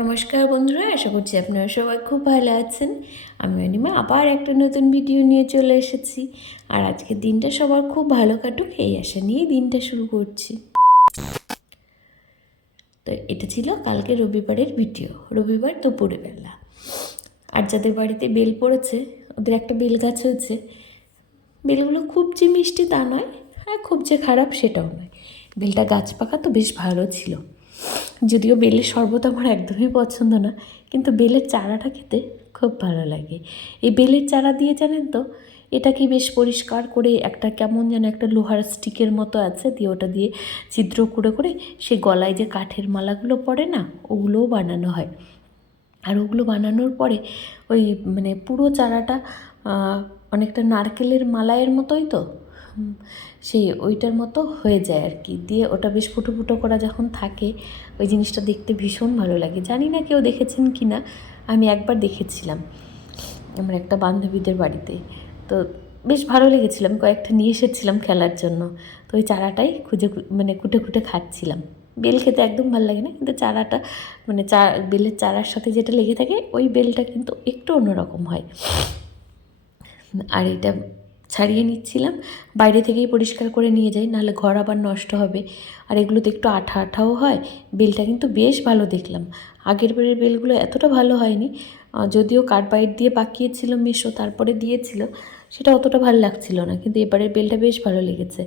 নমস্কার বন্ধুরা, আশা করছি আপনারা সবাই খুব ভালো আছেন। আমি অনিমা আবার একটা নতুন ভিডিও নিয়ে চলে এসেছি। আর আজকের দিনটা সবার খুব ভালো কাটুক এই আশা নিয়েই দিনটা শুরু করছি। তো এটা ছিল কালকে রবিবারের ভিডিও, রবিবার দুপুরে বেলা। আর যাদের বাড়িতে বেল পড়েছে ওদের একটা বেল গাছ হয়েছে। বেলগুলো খুব যে মিষ্টি তা নয়, আর খুব যে খারাপ সেটাও নয়। বেলটা গাছ পাকা তো বেশ ভালো ছিল। যদিও বেলের শরবত আমার একদমই পছন্দ না, কিন্তু বেলের চারাটা খেতে খুব ভালো লাগে। এই বেলের চারা দিয়ে জানেন তো, এটাকে বেশ পরিষ্কার করে একটা কেমন যেন একটা লোহার স্টিকের মতো আছে, দিয়ে ওটা দিয়ে ছিদ্র করে করে সে গলায় যে কাঠের মালাগুলো পড়ে না, ওগুলোও বানানো হয়। আর ওগুলো বানানোর পরে ওই মানে পুরো চারাটা অনেকটা নারকেলের মালাইয়ের মতোই তো, সেই ওইটার মতো হয়ে যায় আর কি। দিয়ে ওটা বেশ ফুটো ফুটো করা যখন থাকে, ওই জিনিসটা দেখতে ভীষণ ভালো লাগে। জানি না কেউ দেখেছেন কি না, আমি একবার দেখেছিলাম আমার একটা বান্ধবীদের বাড়িতে। তো বেশ ভালো লেগেছিল, আমি কয়েকটা নিয়ে এসেছিলাম খেলার জন্য। তো ওই চারাটাই খুঁজে মানে কুটে কুটে খাচ্ছিলাম। বেল খেতে একদম ভালো লাগে না, কিন্তু চারাটা মানে বেলের চারার সাথে যেটা লেগে থাকে ওই বেলটা কিন্তু একটু অন্যরকম হয়। আর এটা ছাড়িয়ে নিচ্ছিলাম, বাইরে থেকেই পরিষ্কার করে নিয়ে যাই, নাহলে ঘর আবার নষ্ট হবে। আর এগুলোতে একটু আঠা আঠাও হয়। বেলটা কিন্তু বেশ ভালো দেখলাম। আগের বারের বেলগুলো এতটা ভালো হয়নি, যদিও কার্বাইড দিয়ে পাকিয়েছিল মিশো, তারপরে দিয়েছিল, সেটা অতটা ভালো লাগছিল না। কিন্তু এবারের বেলটা বেশ ভালো লেগেছে।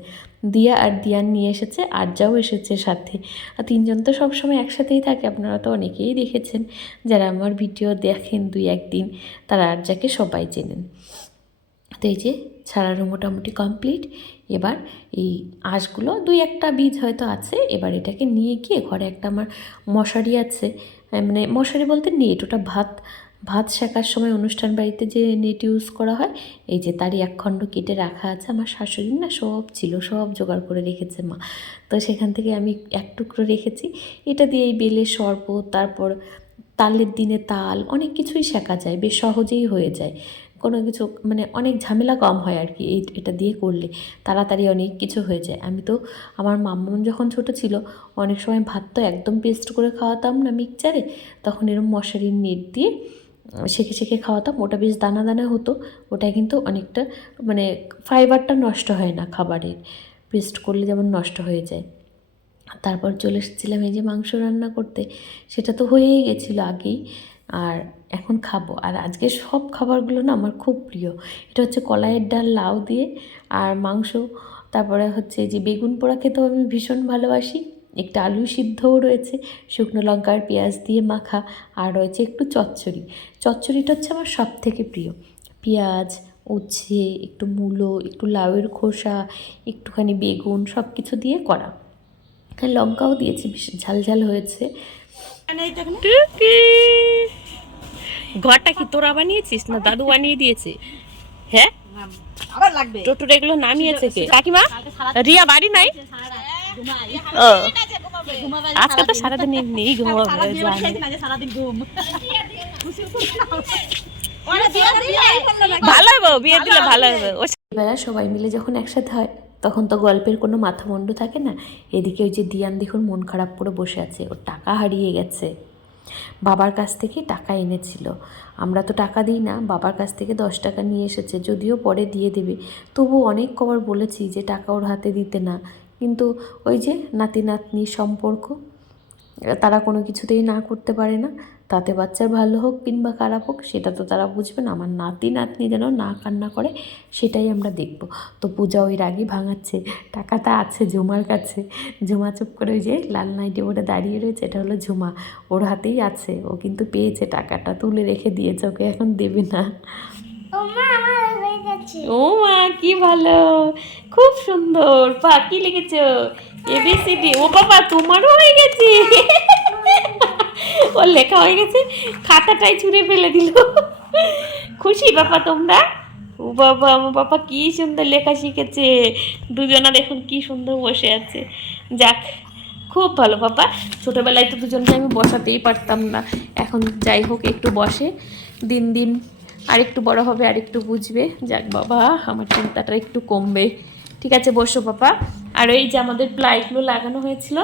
দিয়া আর দিয়ান নিয়ে এসেছে, আর যাও এসেছে সাথে। আর তিনজন তো সবসময় একসাথেই থাকে, আপনারা তো অনেকেই দেখেছেন যারা আমার ভিডিও দেখেন দুই একদিন, তারা আর যাকে সবাই চেনেন। তো এই যে ছাড়ানো মোটামুটি কমপ্লিট। এবার এই আঁশগুলো দুই একটা বীজ হয়তো আছে। এবার এটাকে নিয়ে গিয়ে ঘরে একটা আমার মশারি আছে, মানে মশারি বলতে নেট, ওটা ভাত শেখার সময় অনুষ্ঠান বাড়িতে যে নেট ইউজ করা হয়, এই যে তারই একখণ্ড কেটে রাখা আছে। আমার শাশুড়ি না সব ছিল, সব জোগাড় করে রেখেছে মা। তো সেখান থেকে আমি এক টুকরো রেখেছি। এটা দিয়ে এই বেলের শরবত, তারপর তালের দিনে তাল, অনেক কিছুই শেখা যায়, বেশ সহজেই হয়ে যায়। কোনো কিছু মানে অনেক ঝামেলা কম হয় আর কি, এটা দিয়ে করলে তাড়াতাড়ি অনেক কিছু হয়ে যায়। আমি তো আমার মাম্মা যখন ছোটো ছিল, অনেক সময় ভাত তো একদম পেস্ট করে খাওয়াতাম না মিক্সচারে, তখন এরকম মশারির নেট দিয়ে সেঁকে সেঁকে খাওয়াতাম। ওটা বেশ দানা দানা হতো। ওটাই কিন্তু অনেকটা মানে ফাইবারটা নষ্ট হয় না খাবারের, পেস্ট করলে যেমন নষ্ট হয়ে যায়। তারপর চলে এসেছিলাম এই যে মাংস রান্না করতে। সেটা তো হয়েই গেছিলো আগেই, আর এখন খাবো। আর আজকে সব খাবারগুলো না আমার খুব প্রিয়। এটা হচ্ছে কলাইয়ের ডাল লাউ দিয়ে আর মাংস, তারপরে হচ্ছে যে বেগুন পোড়া খেতেও আমি ভীষণ ভালোবাসি। একটা আলু সিদ্ধও রয়েছে, শুকনো লঙ্কা আর পেঁয়াজ দিয়ে মাখা, আর রয়েছে একটু চচ্চড়ি। চচ্চড়িটা হচ্ছে আমার সব থেকে প্রিয়। পেঁয়াজ, উচ্ছে, একটু মূলো, একটু লাউয়ের খোসা, একটুখানি বেগুন, সব কিছু দিয়ে করা। হ্যাঁ, লঙ্কাও দিয়েছি, বেশ ঝাল ঝাল হয়েছে। ঘরটা কি তোরা বানিয়েছিস না দাদু বানিয়ে দিয়েছে? হ্যাঁ, আবার লাগবে। টোটোর এগুলো নামিয়েছে কে? কাকিমা? রিয়া বাড়ি নাই? ও, আজকে তো সারাদিন এমনিই ঘুমাবে। ভালো হবে, বিয়ে দিলে ভালো হবে। বেলা সবাই মিলে যখন একসাথে হয় তখন তো গল্পের কোনো মাথামুন্ডু থাকে না। এদিকে ওই যে দিয়ান দেখুন মন খারাপ করে বসে আছে, ওর টাকা হারিয়ে গেছে। বাবার কাছ থেকে টাকা এনেছিল, আমরা তো টাকা দিই না, বাবার কাছ থেকে 10 টাকা নিয়ে এসেছে, যদিও পরে দিয়ে দেবে। তবু অনেক কবার বলেছি যে টাকা ওর হাতে দিতে না, কিন্তু ওই যে নাতি নাতনির সম্পর্ক, তারা কোনো কিছুতেই না করতে পারে না। তাতে বাচ্চার ভালো হোক কিংবা খারাপ হোক সেটা তো তারা বুঝবে না। আমার নাতি নাতনি যেন না কান্না করে সেটাই আমরা দেখব। তো পূজা ওই রাগই ভাঙাচ্ছে, টাকাটা আছে ঝুমার কাছে। ঝুমা চুপ করে ওই যে লাল নাইটি পরে দাঁড়িয়ে রয়েছে, এটা হলো ঝুমা, ওর হাতেই আছে। ও কিন্তু পেয়েছে টাকাটা, তুলে রেখে দিয়েছে, ওকে এখন দেবে না। ও মা, কি ভালো, খুব সুন্দর। পা কি লিখেছ? ABCD। ও বাবা, তোমারও হয়ে গেছে। ওর লেখা হয়ে গেছে, খাতাটাই ছুঁড়ে ফেলে দিল। খুশি বাবা তোমরা? ও বাবা, আমার বাবা কি সুন্দর লেখা শিখেছে। দুজনা দেখুন কি সুন্দর বসে আছে। যাক, খুব ভালো বাবা। ছোটোবেলায় তো দুজনকে আমি বসাতেই পারতাম না, এখন যাই হোক একটু বসে। দিন দিন আরেকটু বড় হবে, আরেকটু বুঝবে। যাক বাবা, আমার চিন্তাটা একটু কমবে। ঠিক আছে, বসো বাবা। আর এই যে আমাদের প্লাইগুলো লাগানো হয়েছিল,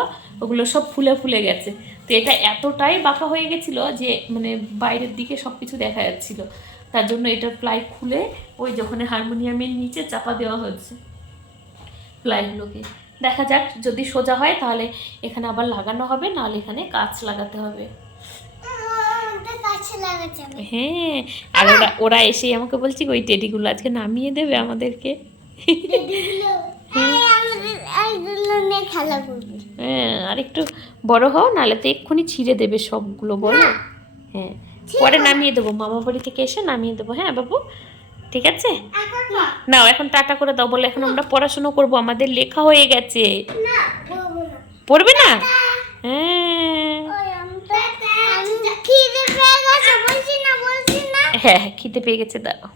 ওগুলো সব ফুলে ফুলে গেছে। তো এটা এতটাই বাঁকা হয়ে গেছিলো যে মানে বাইরের দিকে সব কিছু দেখা যাচ্ছিলো, তার জন্য এটার প্লাই খুলে ওই যখন হারমোনিয়ামের নিচে চাপা দেওয়া হচ্ছে প্লাইগুলোকে। দেখা যাক যদি সোজা হয় তাহলে এখানে আবার লাগানো হবে, নাহলে এখানে কাঁচ লাগাতে হবে। হ্যাঁ, আর ওরা এসেই আমাকে বলছি ওই টেডিগুলো আজকে নামিয়ে দেবে আমাদেরকে। হ্যাঁ, আর একটু বড় হও, নাহলে তো এক্ষুনি ছিঁড়ে দেবে সবগুলো, বলো। হ্যাঁ, পরে নামিয়ে দেবো, মামা বাড়ি থেকে এসে নামিয়ে দেবো। হ্যাঁ বাবু, ঠিক আছে। নাও এখন টাটা করে দাও, বলে এখন আমরা পড়াশোনা করব, আমাদের লেখা হয়ে গেছে। পড়বে না? হ্যাঁ হ্যাঁ, খিদে পেয়ে গেছে, দাঁড়াও।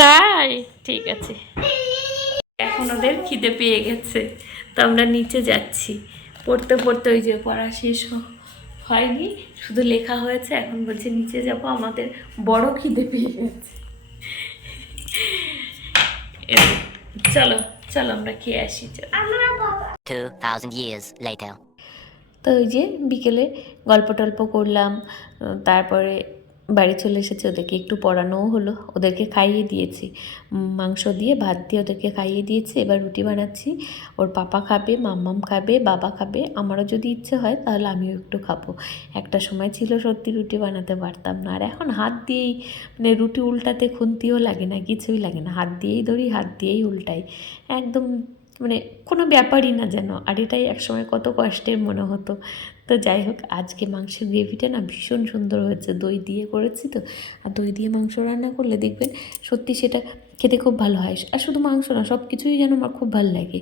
তাই ঠিক আছে, এখন ওদের খিদে পেয়ে গেছে, তো আমরা নিচে যাচ্ছি। পড়তে পড়তে ওই যে পড়া শেষ হয়নি, শুধু লেখা হয়েছে, এখন বলছে নিচে যাব, আমাদের বড় খিদে পেয়ে গেছে। চলো চলো আমরা খেয়ে আসি। 2000 years later. তো ওই যে বিকেলে গল্প টল্প করলাম, তারপরে বাড়ি চলে এসেছে, ওদেরকে একটু পড়ানোও হলো, ওদেরকে খাইয়ে দিয়েছি, মাংস দিয়ে ভাত দিয়ে ওদেরকে খাইয়ে দিয়েছি। এবার রুটি বানাচ্ছি, ওর পাপা খাবে, মাম্মাম খাবে, বাবা খাবে, আমারও যদি ইচ্ছে হয় তাহলে আমিও একটু খাবো। একটা সময় ছিল সত্যি রুটি বানাতে পারতাম না, আর এখন হাত দিয়েই মানে রুটি উল্টাতে খুন্তিও লাগে না, কিছুই লাগে না, হাত দিয়েই ধরি, হাত দিয়েই উল্টাই, একদম মানে কোনো ব্যাপারই না যেন। আর এটাই একসময় কত কষ্টের মনে হতো। তো যাই হোক, আজকে মাংসের গ্রেভিটা না ভীষণ সুন্দর হয়েছে, দই দিয়ে করেছি তো, আর দই দিয়ে মাংস রান্না করলে দেখবেন সত্যি সেটা খেতে খুব ভালো হয়। আর শুধু মাংস না, সব কিছুই যেন আমার খুব ভালো লাগে।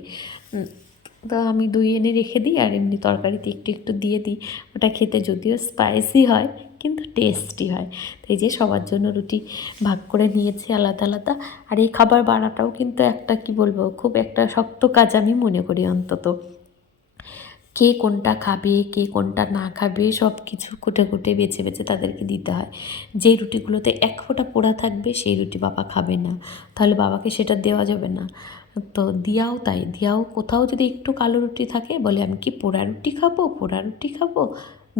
তো আমি দই এনে রেখে দিই, আর এমনি তরকারিতে একটু একটু দিয়ে দিই, ওটা খেতে যদিও স্পাইসি হয় কিন্তু টেস্টি হয়। তো এই যে সবার জন্য রুটি ভাগ করে নিয়েছি আলাদা আলাদা। আর এই খাবার বানাটাও কিন্তু একটা কি বলবো, খুব একটা শক্ত কাজ আমি মনে করি অন্তত। কে কোনটা খাবে, কে কোনটা না খাবে, সব কিছু কুটে কুটে বেছে বেছে তাদেরকে দিতে হয়। যে রুটিগুলোতে এক ফোঁটা পোড়া থাকবে সেই রুটি বাবা খাবে না, তাহলে বাবাকে সেটা দেওয়া যাবে না। তো দিয়াও তাই, দিয়াও কোথাও যদি একটু কালো রুটি থাকে বলে আমি কি পোড়া রুটি খাবো, পোড়া রুটি খাবো,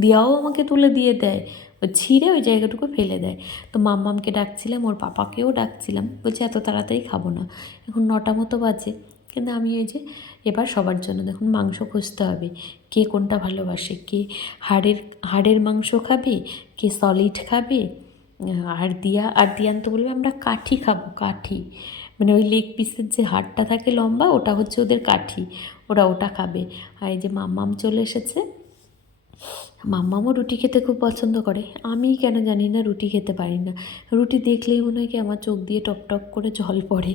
দিয়াও আমাকে তুলে দিয়ে দেয়, ও ছিঁড়ে ওই জায়গাটুকু ফেলে দেয়। তো মাম্মামকে ডাকছিলাম, ওর পাপাকেও ডাকছিলাম, বলছে এত তাড়াতাড়ি খাবো না, এখন 9টা মতো বাজে। কিন্তু আমি এই যে এবার সবার জন্য দেখুন মাংস খুঁজতে হবে, কে কোনটা ভালোবাসে, কে হাড়ের মাংস খাবে, কে সলিড খাবে। আর দিয়ান তো বলবে আমরা কাঠি খাবো, কাঠি মানে ওই লেগ পিসের যে হাড়টা থাকে লম্বা, ওটা হচ্ছে ওদের কাঠি, ওটা খাবে। আর এই যে মাম্মাম চলে এসেছে, মাম্মামও রুটি খেতে খুব পছন্দ করে, আমি কেন জানি না রুটি খেতে পারি না, রুটি দেখলেই মনে হয় কি আমার চোখ দিয়ে টপ টপ করে জল পড়ে।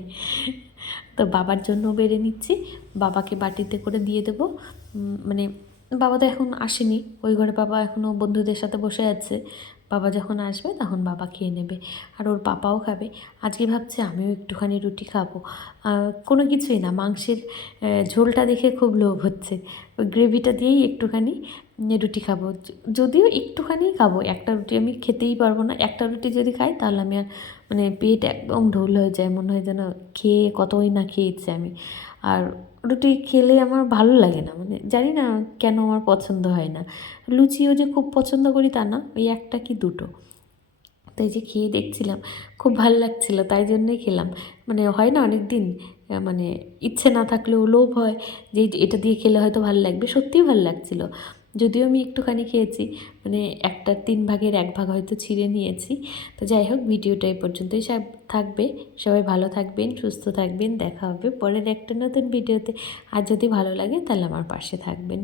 তো বাবার জন্য বেড়ে নিচ্ছি, বাবাকে বাটিতে করে দিয়ে দেবো। মানে বাবা তো এখন আসেনি, ওই ঘরে বাবা এখনও বন্ধুদের সাথে বসে আছে, বাবা যখন আসবে তখন বাবা খেয়ে নেবে, আর ওর পাপাও খাবে। আজকে ভাবছি আমিও একটুখানি রুটি খাবো, কোনো কিছুই না, মাংসের ঝোলটা দেখে খুব লোভ হচ্ছে, ওই গ্রেভিটা দিয়েই একটুখানি রুটি খাবো, যদিও একটুখানি খাবো, একটা রুটি আমি খেতেই পারবো না, একটা রুটি যদি খাই তাহলে আমি আর মানে পেট একদম ঢোল হয়ে যায়, মনে হয় যেন খেয়ে কতই না খেয়েছি আমি। আর রুটি খেলে আমার ভালো লাগে না, মানে জানি না কেন আমার পছন্দ হয় না। লুচিও যে খুব পছন্দ করি তা না, ওই একটা কি দুটো। তো এই যে খেয়ে দেখছিলাম খুব ভালো লাগছিলো, তাই জন্যই খেলাম। মানে হয় না অনেক দিন মানে ইচ্ছে না থাকলেও লোভ হয় যে এটা দিয়ে খেলে হয়তো ভালো লাগবে, সত্যিই ভালো লাগছিলো। যদিও আমি একটুখানি খেয়েছি, মানে একটা 3 ভাগের 1 ভাগ হয়তো ছিঁড়ে নিয়েছি। তো যাই হোক, ভিডিওটা এই পর্যন্তই সব থাকবে, সবাই ভালো থাকবেন, সুস্থ থাকবেন, দেখা হবে পরের একটা নতুন ভিডিওতে। আর যদি ভালো লাগে তাহলে আমার পাশে থাকবেন।